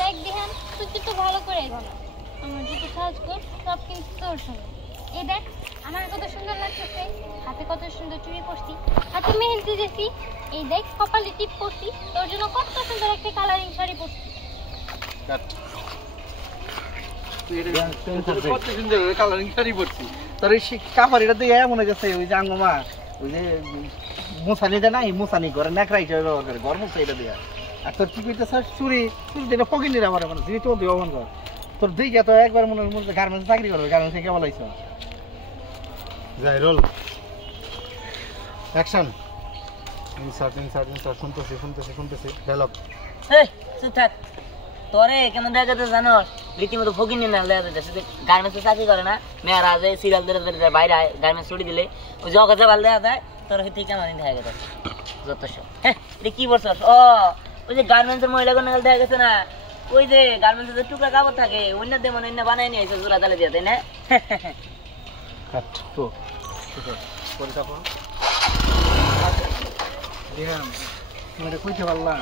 দেখ দিহান, তুই তো ভালো করে ভালো আমার যত সাহায্য কর সব কিন্তু তোর সঙ্গে। এই দেখ আমার কত সুন্দর লাগতেছে, হাতে কত সুন্দর চুড়ি পরছি, হাতে মেহেন্দি দিয়েছি, এই দেখ কপালে টিপ পরছি, তোর জন্য কত সুন্দর একটা কালারিং শাড়ি পরছি। কত সুন্দর কালারিং শাড়ি পরছি, তোর ওই কাপড়টা দিয়ে এমন হয়ে গেছে ওই যে আঙ্গমা ওই যে মোছানি দেয় নাই, মোছানি ঘরে ন্যাকড়া হিসেবে ব্যবহার করে, ঘর মোছা এটা দিয়ে। আর তোর কি কইতেছে চুরি চুরি এটা পকিনির আমার মানে যদি চলতে অমন কর তোর দিকে তো একবার মনে মনে গার্মেন্টস চাকরি করবে, গার্মেন্টস থেকে কেমন লাগছে যাই রোল অ্যাকশন শুনতেছি ডায়লগ। এই চুপ থাক, তোরে কেমন দেখা যাচ্ছে জানোস, রীতিমতো ফকিনি না দেখা যাচ্ছে। গার্মেন্টসে চাকরি করে না মেয়েরা যে সিরিয়াল ধরে ধরে বাইরে গার্মেন্টস ছুটি দিলে ওই জগতে ভালো দেখা যায়, তোর হইতে কেমন দেখা গেছে যত সব। হ্যাঁ এটা কি বলছস? ও ওই যে গার্মেন্টসের মহিলা কোনো দেখা গেছে না, ওই যে গার্মেন্টসের যে টুকরা কাপড় থাকে অন্য দিয়ে মনে অন্য বানাই নিয়ে এসে জোড়া তালে দিয়ে তাই না? কইতে পারলাম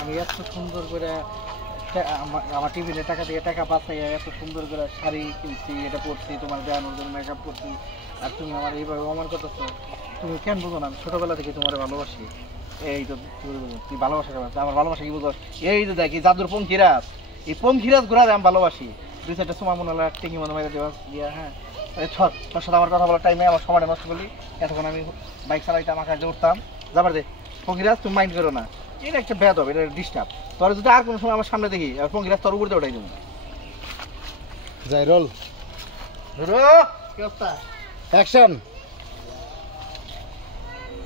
আমি এত সুন্দর করে আমার টিভিতে টাকা দিয়ে টাকা পাচ্ছি, এত সুন্দর করে শাড়ি কিনছি, এটা পরছি, তোমার দেওয়ানোর জন্য মেকআপ করছি, আর তুমি আমার এইভাবে অমান করতেছো। তুমি কেন বুঝো না আমি ছোটবেলা থেকে তোমার ভালোবাসি। এই তো তুই ভালোবাসা আমার ভালোবাসা কি বুঝো? এই যে দেখ এই জাদুর পঙ্খিরাজ, এই পঙ্খিরাজ ঘোরারে আমি ভালোবাসি। দুই চারটা সময় মনে হলো টেঙ্গি মনে মেরে দেওয়া দিয়া। হ্যাঁ তোর সাথে আমার কথা বলার টাইমে আমার সময়টা নষ্ট করলি। এতক্ষণ আমি বাইক চালাইতাম, আকাশে উঠতাম, যাবার দে পঙ্খিরাজ তুমি মাইন্ড করো না, এটা একটা ব্যাদ হবে, এটা ডিস্টার্ব। তোর যদি আর কোনো সময় আমার সামনে দেখি আর পঙ্খিরাজ তোর উপরে ওঠাই দেবো। যাই রোল অ্যাকশন।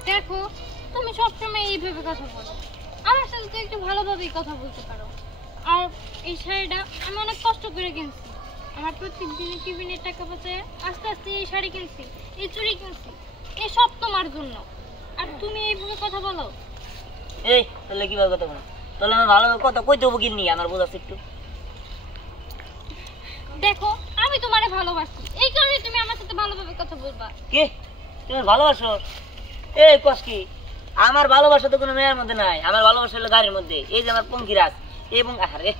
দেখো তুমি সবসময় এইভাবে কথা বলো, আমার সাথে তো একটু ভালোভাবেই কথা বলতে পারো। আর এই শাড়িটা আমি অনেক কষ্ট করে কিনছি, আমার প্রত্যেক দিনে টিফিনের টাকা বাঁচায় আস্তে আস্তে এই শাড়ি কিনছি, এই চুড়ি কিনছি, এই সব তোমার জন্য। আর তুমি এইভাবে কথা বলো। এই তাহলে কিভাবে কথা বলো? তাহলে আমার ভালো কথা কই দেবো কিনি আমার বোঝাচ্ছে একটু। দেখো আমি তোমারে ভালোবাসি, এই কারণে তুমি আমার সাথে ভালোভাবে কথা বলবা। কে তুমি ভালোবাসো? এই কস কি? আমার ভালোবাসা তো কোনো মেয়ের মধ্যে নাই, আমার ভালোবাসা হলো গাড়ির মধ্যে। এই যে আমার পঙ্খিরাজ এবং আরে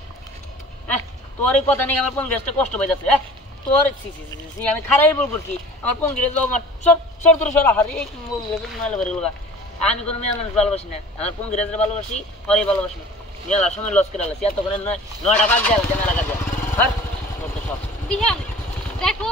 তোর এই কথা নেই, আমার পঙ্খিরাজটা কষ্ট পাই যাচ্ছে। তোর আমি খারাপই বল করছি, আমার পঙ্খিরাজ আমার সর তোর সর আহারে এই মহিলা বাড়ি লোক। আমি কোনো মেয়ে মানুষ ভালোবাসি না, আমার পঙ্খিরাজের ভালোবাসি, পরে ভালোবাসি মেলা সময় লস করে আলাসি। এতক্ষণে 9টা বাজ যায় মেলা কাজ যায়। দিহান দেখো